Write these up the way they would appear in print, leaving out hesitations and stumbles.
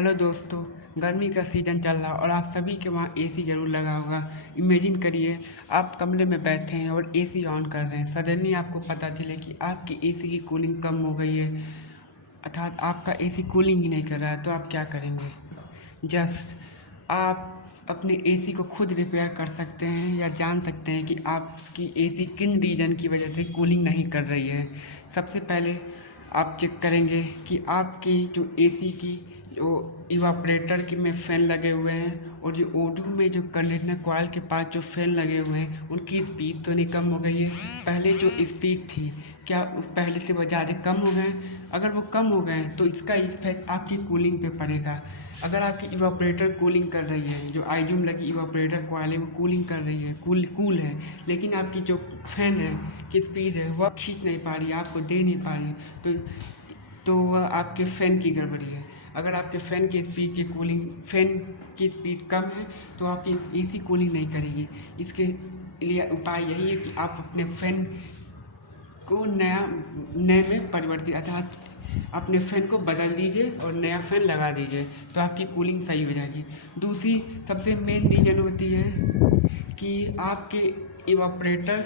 Hello दोस्तों। गर्मी का सीज़न चल रहा और आप सभी के वहाँ एसी ज़रूर लगा होगा। इमेजिन करिए आप कमरे में बैठे हैं और एसी ऑन कर रहे हैं। सडनली आपको पता चले कि आपकी एसी की कूलिंग कम हो गई है, अर्थात आपका एसी कूलिंग ही नहीं कर रहा है। तो आप क्या करेंगे? जस्ट आप अपने एसी को खुद रिपेयर कर सकते हैं या जान सकते हैं कि आपकी एसी किन रीज़न की वजह से कूलिंग नहीं कर रही है। सबसे पहले आप चेक करेंगे कि आपकी जो एसी की जो इवापरेटर की में फ़ैन लगे हुए हैं और जो ओडू में जो कंडीशनर कॉइल के पास जो फ़ैन लगे हुए हैं उनकी स्पीड तो नहीं कम हो गई है। पहले जो स्पीड थी क्या पहले से वो ज़्यादा कम हो गए? अगर वो कम हो गए तो इसका इफेक्ट आपकी कूलिंग पे पड़ेगा। अगर आपकी इवापरेटर कूलिंग कर रही है, जो आईजूम लगी इवापरेटर कॉइल है वो कूलिंग कर रही है, कूल है, लेकिन आपकी जो फ़ैन है की स्पीड है वह खींच नहीं पा रही, आपको दे नहीं पा रही, तो वह आपके फ़ैन की गड़बड़ी है। अगर आपके फ़ैन की स्पीड कम है तो आपकी एसी कूलिंग नहीं करेगी। इसके लिए उपाय यही है कि आप अपने फ़ैन को नए में परिवर्तित, अर्थात अपने फ़ैन को बदल दीजिए और नया फ़ैन लगा दीजिए, तो आपकी कूलिंग सही हो जाएगी। दूसरी सबसे मेन रीज़न होती है कि आपके इवापरेटर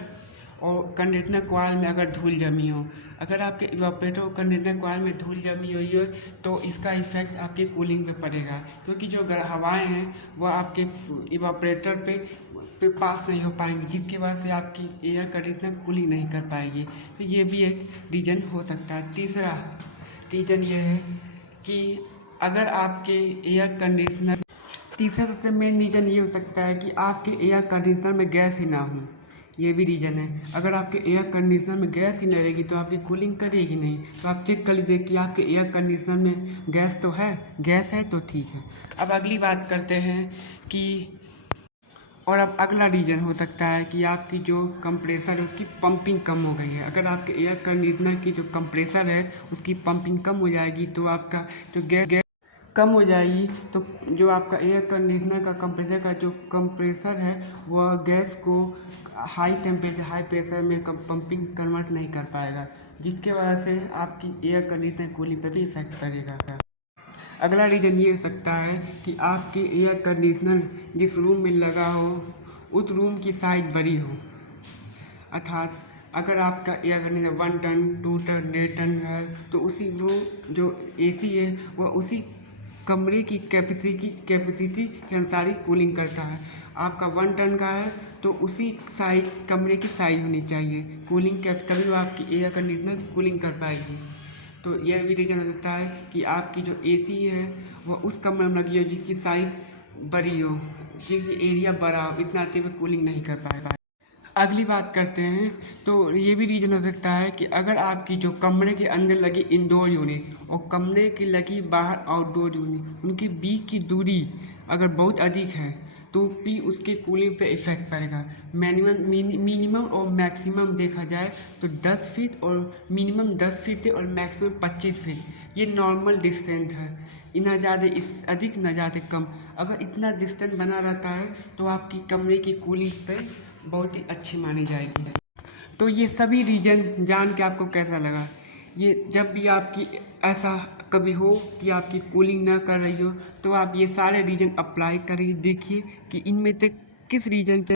और कंडीशनर कॉइल में अगर धूल जमी हो। अगर आपके इवापरेटर और कंडीशनर कॉइल में धूल जमी हुई है तो इसका इफ़ेक्ट आपकी कूलिंग पे पड़ेगा, क्योंकि जो हवाएं हैं वह आपके इवापरेटर पे पास नहीं हो पाएंगी, जिसकी वजह से आपकी एयर कंडीशनर कूलिंग नहीं कर पाएगी। तो ये भी एक रीज़न हो सकता है। तीसरा रीज़न ये है कि अगर आपके एयर कंडीशनर तीसरा सबसे मेन रीज़न ये हो सकता है कि आपके एयर कंडीशनर में गैस ही ना हो। ये भी रीज़न है। अगर आपके एयर कंडीशनर में गैस ही नहीं रहेगी तो आपकी कूलिंग करेगी नहीं। तो आप चेक कर लीजिए कि आपके एयर कंडीशनर में गैस तो है, गैस है तो ठीक है। अब अगली बात करते हैं कि और अब अगला रीज़न हो सकता है कि आपकी जो कंप्रेसर है उसकी पंपिंग कम हो गई है। अगर आपके एयर कंडीशनर की जो कंप्रेसर है उसकी पंपिंग कम हो जाएगी तो आपका जो गैस कम हो जाएगी, तो जो आपका एयर कंडीशनर का कंप्रेसर का जो कंप्रेसर है वह गैस को हाई टेम्परेचर हाई प्रेशर में पंपिंग कन्वर्ट नहीं कर पाएगा, जिसके वजह से आपकी एयर कंडीशनर कूलिंग पर भी इफेक्ट पड़ेगा। अगला रीज़न ये हो सकता है कि आपके एयर कंडीशनर जिस रूम में लगा हो उस रूम की साइज़ बड़ी हो, अर्थात अगर आपका air conditioner 1 ton 2 ton 1.5 ton है तो उसी वो जो एसी है वह उसी कमरे की कैपेसिटी के अनुसार ही कूलिंग करता है। आपका 1 टन का है तो उसी साइज कमरे की साइज होनी चाहिए कूलिंग कैप, तभी वो आपकी एयर कंडीशनर कूलिंग कर पाएगी। तो यह भी रीज़न हो सकता है कि आपकी जो एसी है वह उस कमरे में लगी हो जिसकी साइज़ बड़ी हो, जिसकी एरिया बड़ा हो, इतना अच्छे में कूलिंग नहीं कर पाएगा। अगली बात करते हैं तो ये भी रीज़न हो सकता है कि अगर आपकी जो कमरे के अंदर लगी इंडोर यूनिट और कमरे की लगी बाहर आउटडोर यूनिट, उनके बीच की दूरी अगर बहुत अधिक है तो भी उसके कूलिंग पे इफेक्ट पड़ेगा। मिनिमम और मैक्सिमम देखा जाए तो 10 फीट और मिनिमम 10 फीट है और मैक्सिमम 25 फीट, ये नॉर्मल डिस्टेंस है। ना ज़्यादा इस अधिक ना ज़्यादा कम। अगर इतना डिस्टेंस बना रहता है तो आपकी कमरे की कूलिंग पे बहुत ही अच्छी मानी जाएगी। तो ये सभी रीज़न जान के आपको कैसा लगा? ये जब भी आपकी ऐसा कभी हो कि आपकी कूलिंग ना कर रही हो तो आप ये सारे रीज़न अप्लाई करिए, देखिए कि इनमें से किस रीज़न के